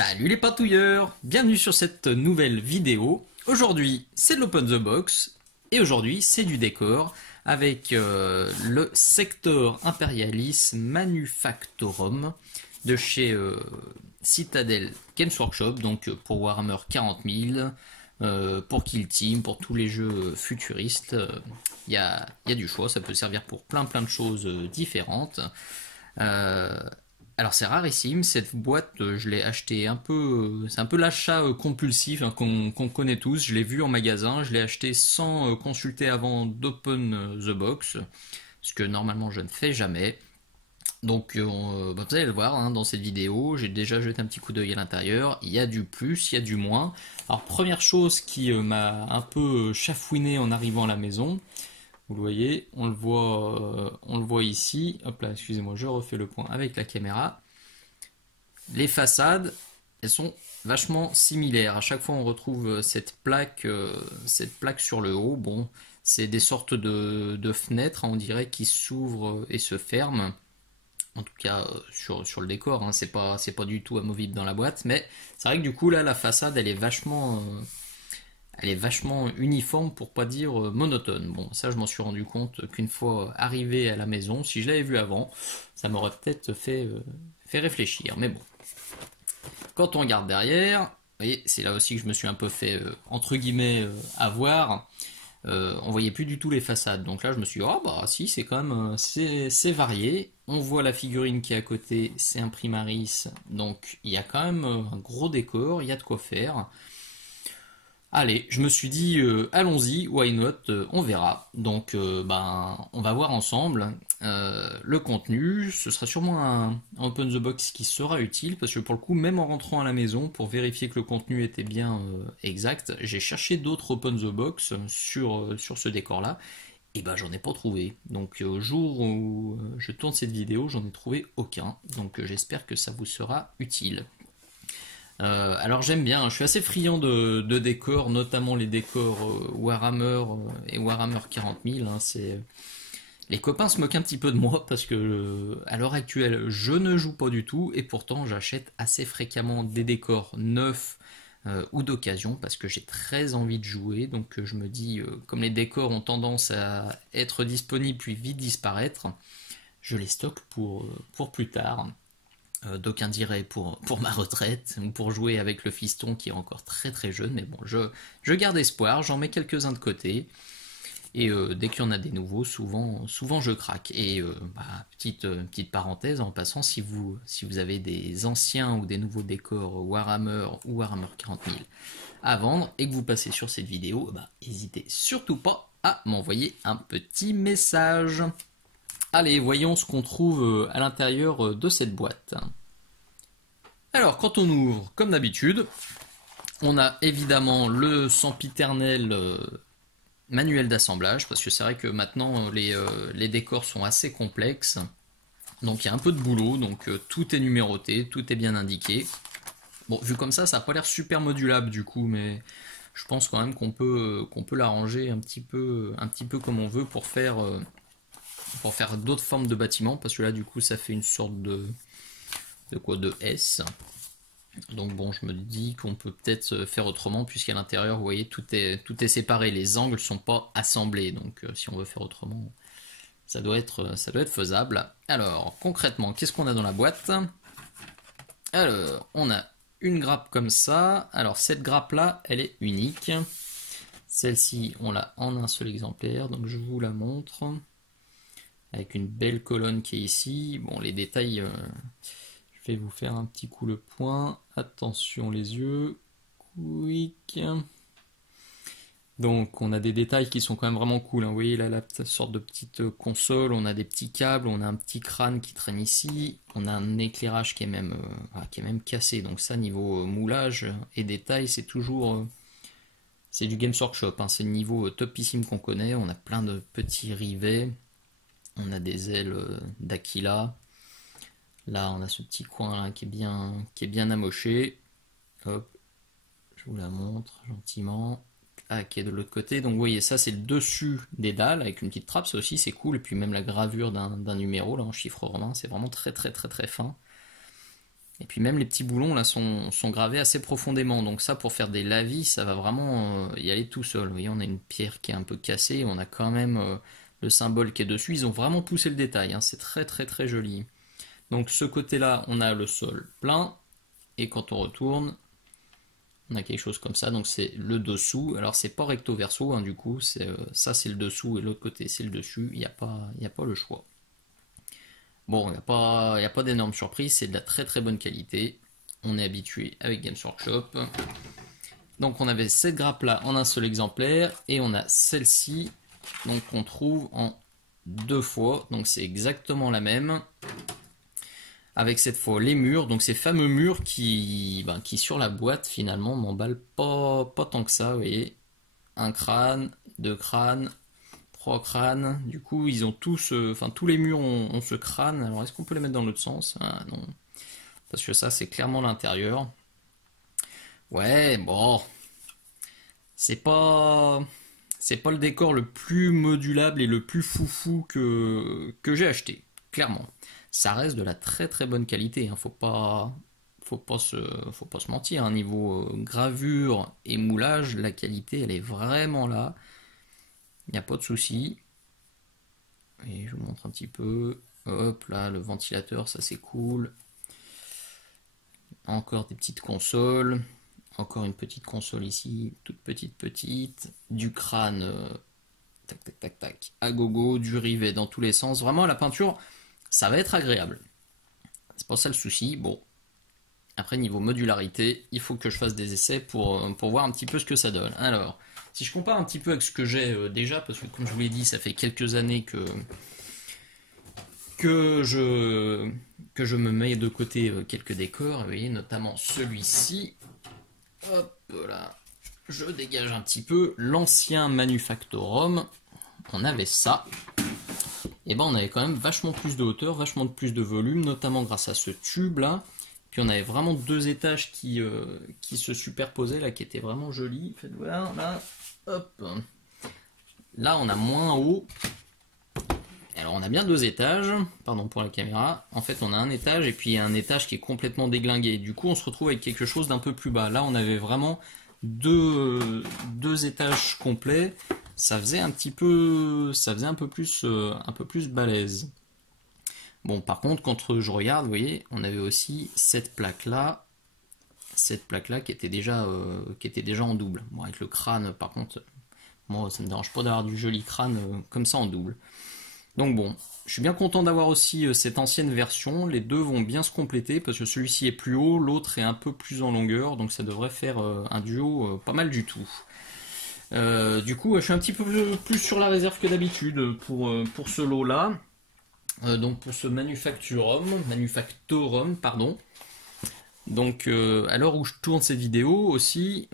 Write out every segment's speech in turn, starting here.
Salut les patouilleurs, bienvenue sur cette nouvelle vidéo. Aujourd'hui c'est de l'Open the Box et aujourd'hui c'est du décor avec le Sector Imperialis Manufactorum de chez Citadel Games Workshop, donc pour Warhammer 40 000, pour Kill Team, pour tous les jeux futuristes. Il y a du choix, ça peut servir pour plein de choses différentes. Alors c'est rarissime, cette boîte je l'ai acheté un peu, c'est un peu l'achat compulsif hein, qu'on connaît tous, je l'ai vu en magasin, je l'ai acheté sans consulter avant d'open the box, ce que normalement je ne fais jamais. Donc vous allez le voir hein, dans cette vidéo, j'ai déjà jeté un petit coup d'œil à l'intérieur, il y a du plus, il y a du moins. Alors première chose qui m'a un peu chafouiné en arrivant à la maison, vous le voyez, on le voit ici. Hop là, excusez-moi, je refais le point avec la caméra. Les façades, elles sont vachement similaires. À chaque fois, on retrouve cette plaque sur le haut. Bon, c'est des sortes de fenêtres, hein, on dirait, qui s'ouvrent et se ferment. En tout cas, sur le décor, hein, c'est pas du tout amovible dans la boîte. Mais c'est vrai que du coup, là, la façade, elle est vachement uniforme pour pas dire monotone. Bon, ça je m'en suis rendu compte qu'une fois arrivé à la maison, si je l'avais vu avant, ça m'aurait peut-être fait réfléchir. Mais bon, quand on regarde derrière, vous voyez, c'est là aussi que je me suis un peu fait entre guillemets avoir. On voyait plus du tout les façades. Donc là, je me suis dit, oh bah si, c'est quand même c'est varié. On voit la figurine qui est à côté, c'est un Primaris. Donc il y a quand même un gros décor, il y a de quoi faire. Allez, je me suis dit, allons-y, why not, on verra. Donc, on va voir ensemble le contenu. Ce sera sûrement un Open the Box qui sera utile, parce que pour le coup, même en rentrant à la maison, pour vérifier que le contenu était bien exact, j'ai cherché d'autres Open the Box sur ce décor-là, et ben j'en ai pas trouvé. Donc, au jour où je tourne cette vidéo, j'en ai trouvé aucun. Donc, j'espère que ça vous sera utile. Alors j'aime bien, je suis assez friand de décors, notamment les décors Warhammer et Warhammer 40 000. Hein, les copains se moquent un petit peu de moi parce que à l'heure actuelle je ne joue pas du tout et pourtant j'achète assez fréquemment des décors neufs ou d'occasion parce que j'ai très envie de jouer. Donc je me dis, comme les décors ont tendance à être disponibles puis vite disparaître, je les stocke pour plus tard. D'aucuns diraient pour ma retraite ou pour jouer avec le fiston qui est encore très jeune, mais bon, je garde espoir, j'en mets quelques-uns de côté et dès qu'il y en a des nouveaux, souvent je craque. Et petite parenthèse en passant, si vous avez des anciens ou des nouveaux décors Warhammer ou Warhammer 40 000 à vendre et que vous passez sur cette vidéo, n'hésitez surtout pas à m'envoyer un petit message. Allez, voyons ce qu'on trouve à l'intérieur de cette boîte. Alors, quand on ouvre, comme d'habitude, on a évidemment le sempiternel manuel d'assemblage, parce que c'est vrai que maintenant les décors sont assez complexes, donc il y a un peu de boulot, donc tout est numéroté, tout est bien indiqué. Bon, vu comme ça n'a pas l'air super modulable du coup, mais je pense quand même qu'on peut l'arranger un petit peu comme on veut pour faire d'autres formes de bâtiments, parce que là du coup ça fait une sorte de S. Donc bon, je me dis qu'on peut peut-être faire autrement, puisqu'à l'intérieur vous voyez tout est séparé, les angles sont pas assemblés, donc si on veut faire autrement ça doit être faisable. Alors concrètement, qu'est-ce qu'on a dans la boîte? Alors on a une grappe comme ça. Alors cette grappe là elle est unique, celle-ci on l'a en un seul exemplaire, donc je vous la montre avec une belle colonne qui est ici. Bon, les détails, je vais vous faire un petit coup le point. Attention les yeux. Quick. Donc, on a des détails qui sont quand même vraiment cool. Hein. Vous voyez là, la sorte de petite console. On a des petits câbles. On a un petit crâne qui traîne ici. On a un éclairage qui est même cassé. Donc ça, niveau moulage et détails, c'est toujours... c'est du Games Workshop. Hein. C'est le niveau topissime qu'on connaît. On a plein de petits rivets. On a des ailes d'Aquila. Là, on a ce petit coin là qui est bien amoché. Hop, je vous la montre gentiment. Ah, qui est de l'autre côté. Donc, vous voyez, ça, c'est le dessus des dalles avec une petite trappe. Ça aussi, c'est cool. Et puis, même la gravure d'un numéro là en chiffre romain, c'est vraiment très fin. Et puis même les petits boulons là sont gravés assez profondément. Donc ça pour faire des lavis, ça va vraiment y aller tout seul. Vous voyez, on a une pierre qui est un peu cassée, on a quand même le symbole qui est dessus. Ils ont vraiment poussé le détail, hein. C'est très très très joli. Donc ce côté-là, on a le sol plein. Et quand on retourne, on a quelque chose comme ça. Donc c'est le dessous. Alors c'est pas recto verso, hein, du coup. Ça c'est le dessous et l'autre côté c'est le dessus. Il n'y a pas le choix. Bon, il n'y a pas d'énormes surprises, c'est de la très très bonne qualité. On est habitué avec Games Workshop. Donc on avait cette grappe là en un seul exemplaire et on a celle-ci donc qu'on trouve en 2 fois. Donc c'est exactement la même. Avec cette fois les murs, donc ces fameux murs qui sur la boîte finalement m'emballent pas tant que ça, vous voyez. Un crâne, 2 crânes, 3 crânes. Du coup, ils ont tous, tous les murs ont ce crâne. Alors, est-ce qu'on peut les mettre dans l'autre sens? Ah, non. Parce que ça, c'est clairement l'intérieur. Ouais, bon. C'est pas le décor le plus modulable et le plus foufou que j'ai acheté. Clairement. Ça reste de la très très bonne qualité, hein. Faut pas se mentir, hein. Niveau gravure et moulage, la qualité, elle est vraiment là. Il n'y a pas de souci. Et je vous montre un petit peu. Hop là, le ventilateur, ça c'est cool. Encore des petites consoles. Encore une petite console ici, toute petite. Du crâne, tac tac tac tac, à gogo, du rivet dans tous les sens. Vraiment, la peinture, ça va être agréable. C'est pas ça le souci. Bon. Après, niveau modularité, il faut que je fasse des essais pour voir un petit peu ce que ça donne. Alors, si je compare un petit peu avec ce que j'ai déjà, parce que comme je vous l'ai dit, ça fait quelques années que je me mets de côté quelques décors, vous voyez, notamment celui-ci. Hop là, je dégage un petit peu l'ancien Manufactorum. On avait ça. Et ben on avait quand même vachement plus de hauteur, vachement plus de volume, notamment grâce à ce tube là. Puis on avait vraiment 2 étages qui se superposaient là, qui étaient vraiment jolis. Faites voir là, hop. Là on a moins haut. Alors on a bien 2 étages, pardon pour la caméra. En fait on a un étage et puis un étage qui est complètement déglingué. Du coup on se retrouve avec quelque chose d'un peu plus bas. Là on avait vraiment deux étages complets. Ça faisait un peu plus balèze. Bon, par contre, quand je regarde, vous voyez, on avait aussi cette plaque-là qui était déjà en double. Bon, avec le crâne, par contre, moi, ça ne me dérange pas d'avoir du joli crâne comme ça en double. Donc bon, je suis bien content d'avoir aussi cette ancienne version. Les deux vont bien se compléter parce que celui-ci est plus haut, l'autre est un peu plus en longueur, donc ça devrait faire un duo pas mal du tout. Du coup, je suis un petit peu plus sur la réserve que d'habitude pour ce lot-là. Donc pour ce Manufactorum, pardon. Donc à l'heure où je tourne cette vidéo aussi,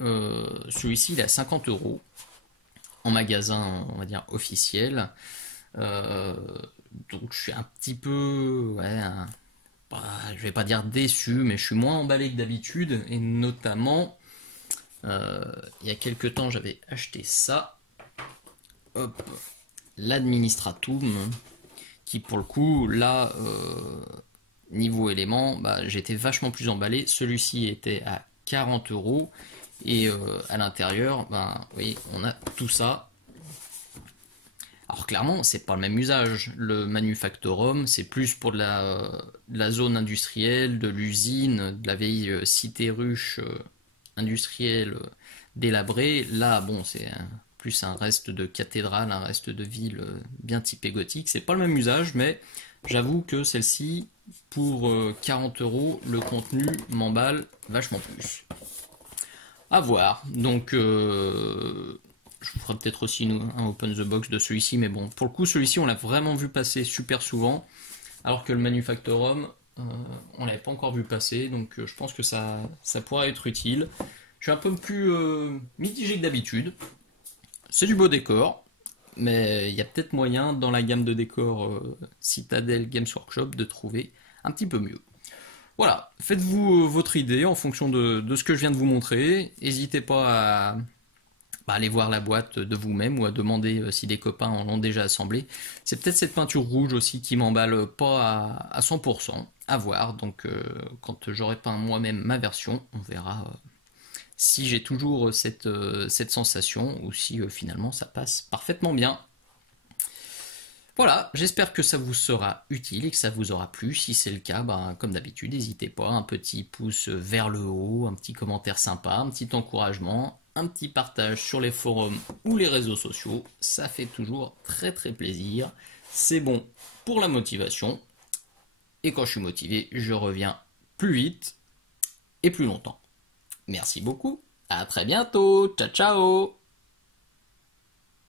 celui-ci il est à 50 € en magasin, on va dire officiel. Donc je suis un petit peu, je vais pas dire déçu, mais je suis moins emballé que d'habitude. Et notamment, il y a quelques temps j'avais acheté ça, hop, l'Administratum, qui pour le coup là niveau éléments, j'étais vachement plus emballé. Celui-ci était à 40 € et à l'intérieur, vous voyez, on a tout ça. Alors clairement, c'est pas le même usage. Le Manufactorum, c'est plus pour de la zone industrielle, de l'usine, de la vieille cité ruche industrielle délabrée. Là, bon, c'est plus un reste de cathédrale, un reste de ville bien typé gothique. C'est pas le même usage, mais j'avoue que celle-ci, pour 40 €, le contenu m'emballe vachement plus. À voir. Donc, je vous ferai peut-être aussi un open the box de celui-ci, mais bon, pour le coup, celui-ci, on l'a vraiment vu passer super souvent, alors que le Manufactorum, on l'avait pas encore vu passer, donc je pense que ça pourra être utile. Je suis un peu plus mitigé que d'habitude. C'est du beau décor, mais il y a peut-être moyen, dans la gamme de décors Citadel Games Workshop, de trouver un petit peu mieux. Voilà, faites-vous votre idée en fonction de ce que je viens de vous montrer. N'hésitez pas allez voir la boîte de vous-même ou à demander si des copains en ont déjà assemblé. C'est peut-être cette peinture rouge aussi qui m'emballe pas à 100%, à voir. Donc quand j'aurai peint moi-même ma version, on verra si j'ai toujours cette sensation ou si finalement ça passe parfaitement bien. Voilà, j'espère que ça vous sera utile et que ça vous aura plu. Si c'est le cas, comme d'habitude, n'hésitez pas, un petit pouce vers le haut, un petit commentaire sympa, un petit encouragement, un petit partage sur les forums ou les réseaux sociaux. Ça fait toujours très très plaisir. C'est bon pour la motivation. Et quand je suis motivé, je reviens plus vite et plus longtemps. Merci beaucoup, à très bientôt, ciao ciao.